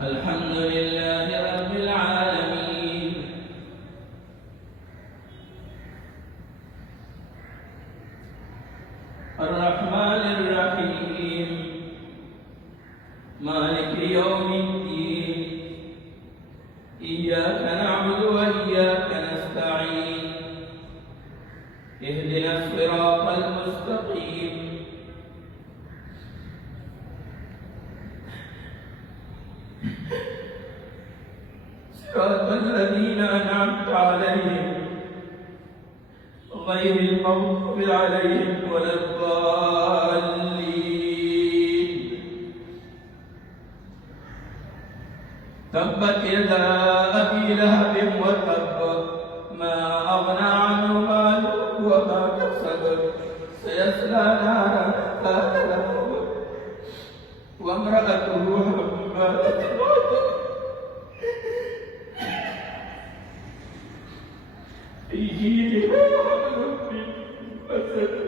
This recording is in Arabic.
الحمد لله رب العالمين الرحمن الرحيم مالك يوم الدين إياك نعبد وإياك نستعين اهدنا الصراط المستقيم صراط الذين أنعمت عليهم غير المغضوب عليهم ولا الضالين. تبت يدا أبي لهب وتب ما أغنى عنه ماله وما كسب سيصلى نارا ذات لهب وامرأته حمالة الحطب في جيدها حبل من مسد